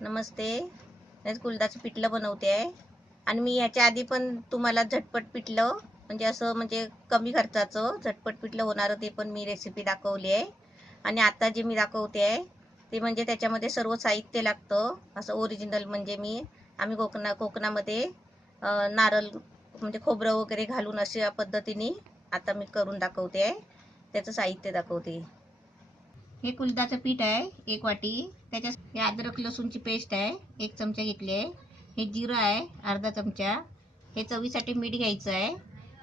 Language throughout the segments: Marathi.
नमस्ते. आज कुळथाचं पिठलं बनवते आहे आणि मी याच्या आधी पण तुम्हाला झटपट पिठलं म्हणजे असं म्हणजे कमी खर्चाचं झटपट पिठलं होणारं ते पण मी रेसिपी दाखवली आहे. आणि आता जे मी दाखवते आहे ते म्हणजे त्याच्यामध्ये सर्व साहित्य लागतं असं ओरिजिनल म्हणजे आम्ही कोकणामध्ये नारळ म्हणजे खोबरं वगैरे घालून अशा पद्धतीने आता मी करून दाखवते आहे. त्याचं साहित्य दाखवते. हे कुळथाचं पीठ आहे 1 वाटी. त्याच्यात हे अद्रक लसूणची पेस्ट आहे 1 चमचा घेतली आहे. हे जिरं आहे अर्धा चमचा. हे चवीसाठी मीठ घ्यायचं आहे.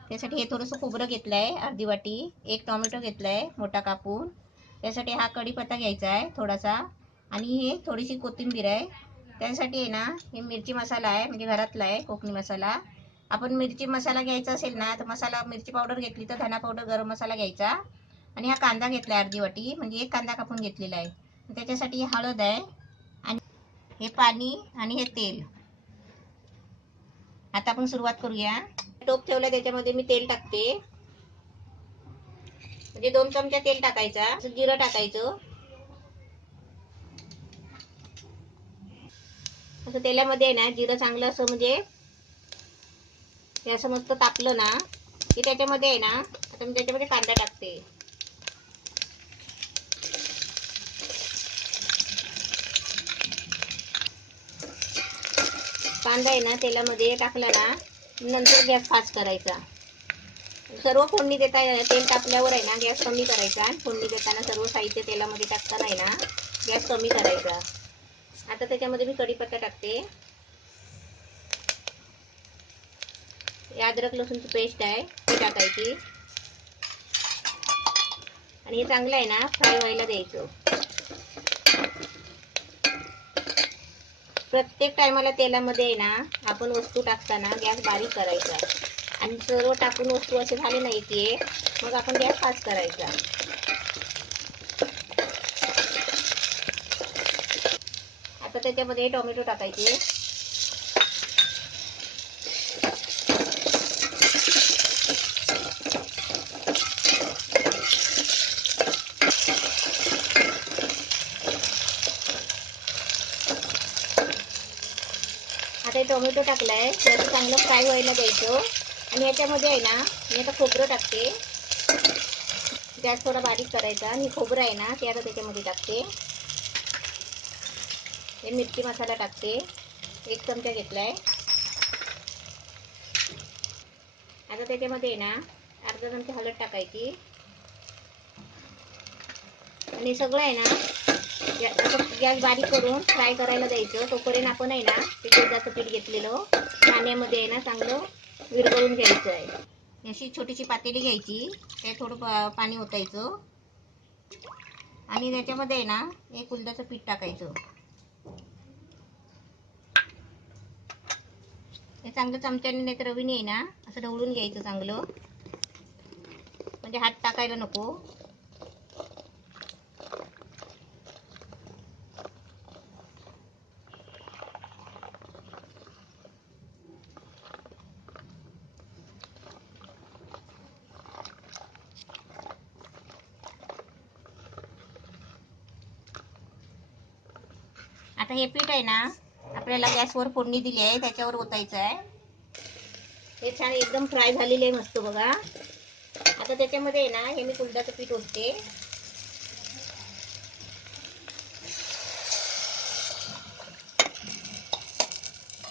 त्यासाठी हे थोडंसं खोबरं घेतलं आहे अर्धी वाटी. 1 टोमॅटो घेतला आहे मोठा कापून. त्यासाठी हा कढीपत्ता घ्यायचा आहे थोडासा आणि हे थोडीशी कोथिंबीर आहे. त्यासाठी आहे ना हे मिरची मसाला आहे म्हणजे घरातला आहे कोकणी मसाला. आपण मिरची मसाला घ्यायचा असेल ना तर मसाला मिरची पावडर घेतली तर धना पावडर गरम मसाला घ्यायचा. आणि हा कांदा घेतला अर्धी वाटी म्हणजे 1 कांदा कापून घेतलेला आहे. त्याच्यासाठी हळद आहे आणि हे पाणी आणि हे तेल. आता आपण सुरुवात करूया. टोप ठेवला त्याच्यामध्ये मी तेल टाकते म्हणजे 2 चमचा तेल टाकायचा. जिरं टाकायचं. असं तेलामध्ये आहे ना जिरं चांगलं असं म्हणजे हे असं मस्त तापलं ना की त्याच्यामध्ये आहे ना आता मी त्याच्यामध्ये कांदा टाकते. कांदा आहे ना तेलामध्ये टाकला ना नंतर गॅस फास्ट करायचा. सर्व फोडणी देता तेल टाकल्यावर आहे ना गॅस कमी करायचा. फोडणी देताना सर्व साहित्य तेलामध्ये टाकताना आहे ना गॅस कमी करायचा. आता त्याच्यामध्ये मी कढीपत्ता टाकते. अद्रक लसूणची पेस्ट आहे ती टाकायची आणि हे चांगलं आहे ना फ्राय व्हायला द्यायचं. प्रत्येक टायमाला तेलामध्ये आहे ना आपण वस्तू टाकताना गॅस बारीक करायचा आणि सर्व टाकून वस्तू असे झाले नाही की मग आपण गॅस फास्ट करायचा. आता त्याच्यामध्ये टोमॅटो टाकायचे. आता टोमॅटो टाकलाय त्याचं चांगलं फ्राय व्हायला द्यायचं. आणि याच्यामध्ये आहे ना मी आता खोबरं टाकते. गॅस थोडा बारीक करायचा आणि खोबरं आहे ना ते आता त्याच्यामध्ये टाकते. हे मिरची मसाला टाकते 1 चमचा घेतलाय. आता त्याच्यामध्ये आहे ना अर्धा चमचा हळद टाकायची आणि सगळं आहे ना गॅस बारीक करून फ्राय करायला द्यायचं. तोपर्यंत आपण आहे ना ते कुळथाचं पीठ घेतलेलं पाण्यामध्ये आहे ना चांगलं विरघळून घ्यायचं आहे. अशी छोटीशी पातेली घ्यायची त्यात थोडं पाणी ओतायचं आणि त्याच्यामध्ये आहे ना हे कुळथाचं पीठ टाकायचं. हे चांगलं चमच्याने नाही तर रवीने आहे ना असं ढवळून घ्यायचं चांगलं म्हणजे हात टाकायला नको. आता हे पीठ आहे ना आपल्याला गॅसवर फोडणी दिली आहे त्याच्यावर ओतायचं आहे. हे छान एकदम फ्राय झालेले आहे मस्त बघा. आता त्याच्यामध्ये आहे ना हे मी कुळथाचं पीठ ओतते.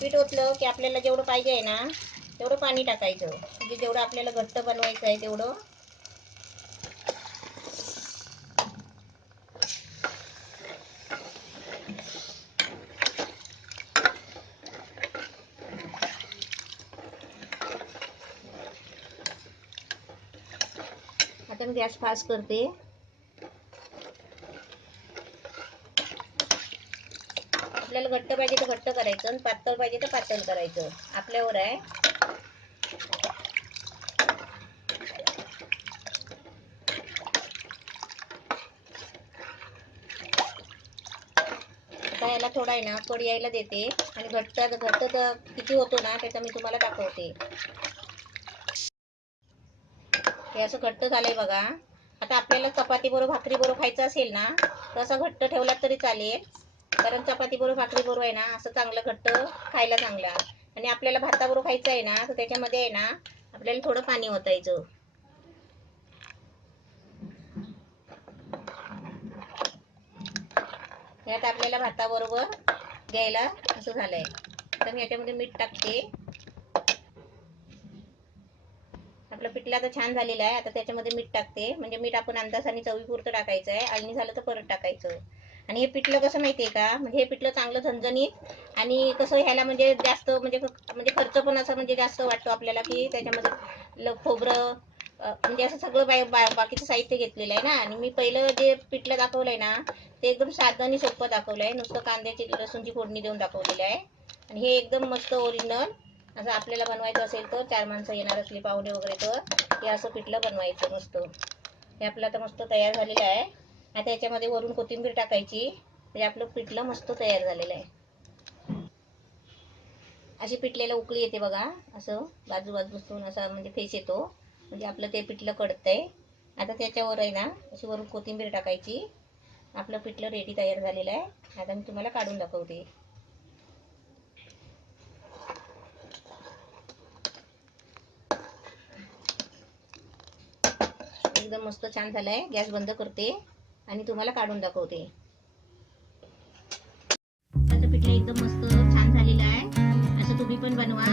पीठ ओतलं की आपल्याला जेवढं पाहिजे आहे ना तेवढं पाणी टाकायचं म्हणजे जेवढं आपल्याला घट्ट बनवायचं आहे तेवढं. आता मी गॅस फास्ट करते. आपल्याला घट्ट पाहिजे तर घट्ट करायचं आणि पातळ पाहिजे तर पातळ करायचं आपल्यावर आहे. आता याला थोडा आहे ना कढी यायला देते आणि घट्ट तर किती होतो ना त्याचा मी तुम्हाला दाखवते. हे असं घट्ट झालंय बघा. आता आपल्याला चपाती बरोबर भाकरी बरोबर खायचं असेल ना तर असं घट्ट ठेवला तरी चालेल, कारण चपाती बरोबर भाकरी बरोबर आहे ना असं चांगलं घट्ट खायला चांगला. आणि आपल्याला भाताबरोबर खायचं आहे ना तर त्याच्यामध्ये आहे ना आपल्याला थोडं पाणी ओतायचं. यात आपल्याला भाताबरोबर द्यायला असं झालंय. तर मी याच्यामध्ये मीठ टाकते. आपलं पिठलं आता छान झालेलं आहे. आता त्याच्यामध्ये मीठ टाकते, म्हणजे मीठ आपण अंदाजाने चवीपुरतं टाकायचं आहे, आणि झालं तर परत टाकायचं. आणि हे पिठलं कसं माहितीये का, म्हणजे हे पिठलं चांगलं झणझणीत, आणि कसं ह्याला म्हणजे जास्त म्हणजे खर्च पण असं म्हणजे जास्त वाटतो आपल्याला, की त्याच्यामध्ये खोबरं म्हणजे असं सगळं बाकीचं साहित्य घेतलेलं आहे ना. आणि मी पहिलं जे पिठलं दाखवलंय ना ते एकदम साधं आणि सोपं दाखवलंय, नुसतं कांद्याची लसूणची फोडणी देऊन दाखवलेलं आहे. आणि हे एकदम मस्त ओरिजिनल असं आपल्याला बनवायचं असेल तर, 4 माणसं येणार असली पाहुणे वगैरे तर हे असं पिठलं बनवायचं मस्त. हे आपलं आता मस्त तयार झालेलं आहे. आता याच्यामध्ये वरून कोथिंबीर टाकायची, म्हणजे आपलं पिठलं मस्त तयार झालेलं आहे. अशी पिठलेला उकळी येते बघा, असं बाजूबाजूतून असा म्हणजे फेस येतो, म्हणजे आपलं ते पिठलं कडतंय. आता त्याच्यावर आहे ना अशी वरून कोथिंबीर टाकायची. आपलं पिठलं रेडी तयार झालेलं आहे. आता मी तुम्हाला काढून दाखवते. एकदम मस्त छान झालंय. गॅस बंद करते आणि तुम्हाला काढून दाखवते. त्याचं पिठलं एकदम मस्त छान झालेलं आहे. असं तुम्ही पण बनवा.